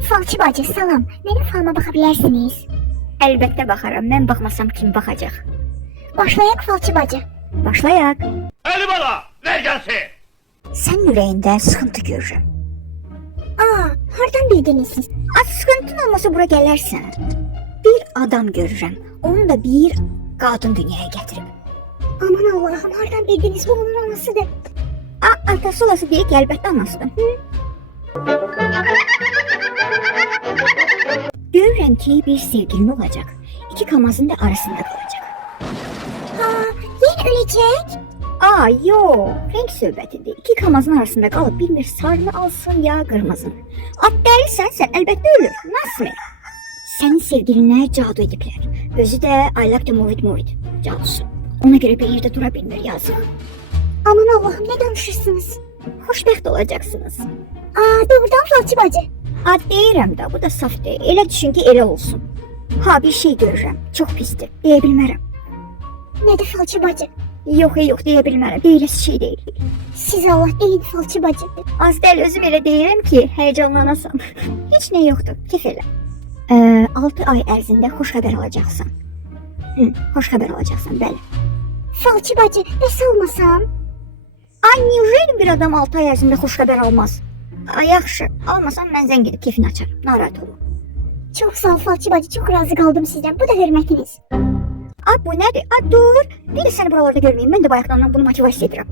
Falçı bacı salam. Mənim falıma baxa bilərsiniz. Əlbəttə baxaram. Mən baxmasam kim baxacaq? Başlayaq Falçı bacı. Başlayaq. Ali bala, ver gelsin. Sən ürəyində sıxıntı görürəm. Hardan bildiniz siz? Az sıxıntın olmasa bura gələrsən. Bir adam görürəm. Onu da bir qadın dünyaya gətirib. Aman Allah'ım, hardan bildiniz bu onun anasıdır. Atası olası deyək ki, əlbəttə anasıdır. Görürəm ki, bir sevgilin olacaq. İki kamazın da arasında qalacaq. Yen ölecek. Yox, renk söhbətidir. İki kamazın arasında qalıb bilmir sarını alsın ya qırmızını. At dəlisən, sən əlbəttə ölür. Nasıl? Sənin sevgilinə cadu ediblər. Özü də I like to move it cadusu. Ona görə bir yerdə dura bilmir, yazıq. Aman Allah'ım, ne danışırsınız? Xoşbəxt olacaqsınız. Doğrudan Falçı bacı. Deyirəm də, bu da saf deyil. Elə düşün ki, elə olsun. Bir şey görürəm, çox pisdir, deyə bilmərəm. Nedir Falçı bacı? Yox, deyə bilmərəm, deyiləsi şey deyil. Siz Allah deyin Falçı bacı. Az deyil, özüm elə deyirəm ki, həyecanlanasan. Heç nə yoxdur, kef elə. 6 ay ərzində xoş xəbər alacaqsan. Xoş xəbər alacaqsan, bəli. Falçı bacı, bəs almasam? Neujeli bir adam 6 ay ərzində xoş xəbər almaz? Yaxşı, almasam mən zəng edib kefini açarım, narahat olma. Çok sağ ol Falçı bacı, çok razı kaldım sizden. Bu da hürmetiniz. Bu nədir? Dur, bir də səni buralarda görməyim, mən də bayaqdan bunu motivasiya edirəm.